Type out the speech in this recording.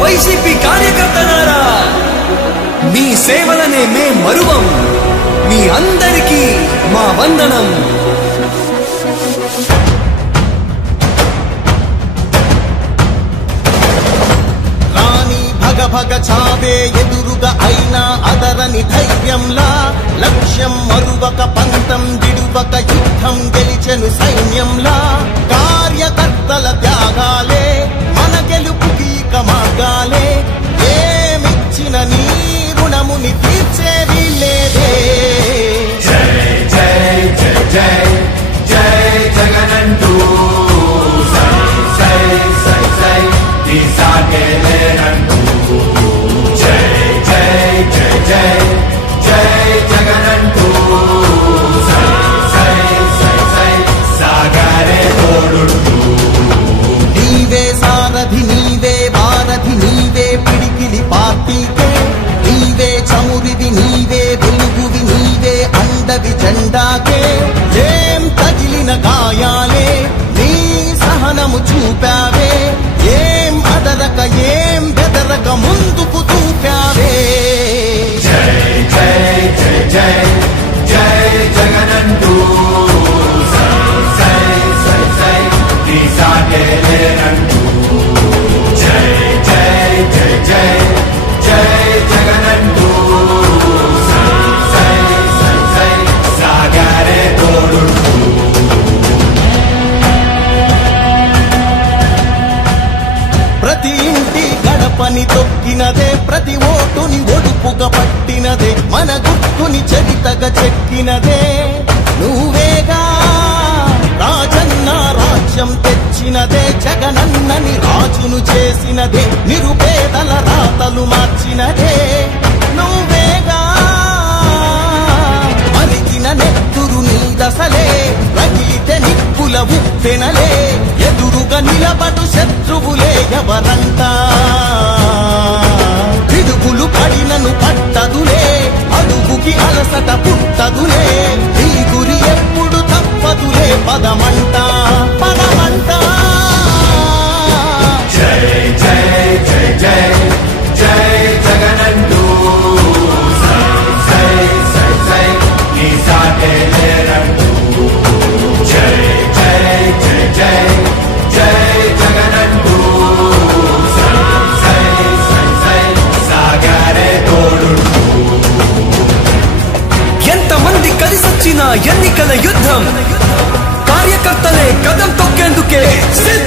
YCP కార్యకర్తలారా, మీ సేవలనే మే మరువం. మీ అందరికీ మా వందనం. రాణి భగ భగ చావే ఎదురుగా అయినా అదరని ధైర్యంలా, లక్ష్యం మరువక పంతం విడువక యుద్ధం గెలిచెను సైన్యంలా. కార్యకర్తల త్యాగాలే మన గెలుపుకి మార్గాలే. ఏమిచ్చిన నీ రుణముని తీర్చేది లేదే. జై జై జై జై జై జగనంటూ సై సై సై సై తీసాగేలేనంటూ. జై జై జై జై జై జగనంటూ సై సై సై సై సాగరే తోడుంటూ. నీవే సారథి నీవే వారధి నీవే పిడికిలి పార్టీకే. నీవే చమురివి నీవే వెలుగువి నీవే అండవి జెండాకే. ఏం తగిలిన గాయాలే నీ సహనము చూపావే. ఏం అదరక ఏం బెదరక ముందుకు దూకావే. జై జై జై జై జై జగనంటూ సై సై సై సై తీసాగేలేనంటూ. జై జై జై జై జై జగనంటూ సై సై సై సై సాగరే తోడుంటూ. ప్రతి ఇంటి గడపని తొక్కినదే, ప్రతి ఓటుని ఒడుపుగా పట్టినదే, మన గుర్తుని చరితగా చెక్కినదే నువ్వేగా. రాజన్న రాజ్యం తెచ్చినదే, జగనన్నని రాజును చేసినదే, నిరుపేదల రాతలు మార్చినదే నువ్వేగా. మరిగిన నెత్తురు నీ దశలే, రగిలితే నిప్పుల ఉప్పెనలే. ఎదురుగా నిలబడు శత్రువులే ఎవరంట. పిడుగులు పడినను పట్టదులే, అడుగుకి అలసట పుట్టదులే. ఈ గురి ఎప్పుడు తప్పదులే, పదమంట పదమంట. జై జై జై జై జై జగనంటూ సై సై సై సై తీసాగేలేనంటూ. జై జై జై జై జై జగనంటూ సై సై సై సై సాగరే తోడుంటూ. ఎంతమంది కలిసొచ్చిన ఎన్నికల యుద్ధం, కార్యకర్తలే కదం తొక్కేందుకే సిద్ధం.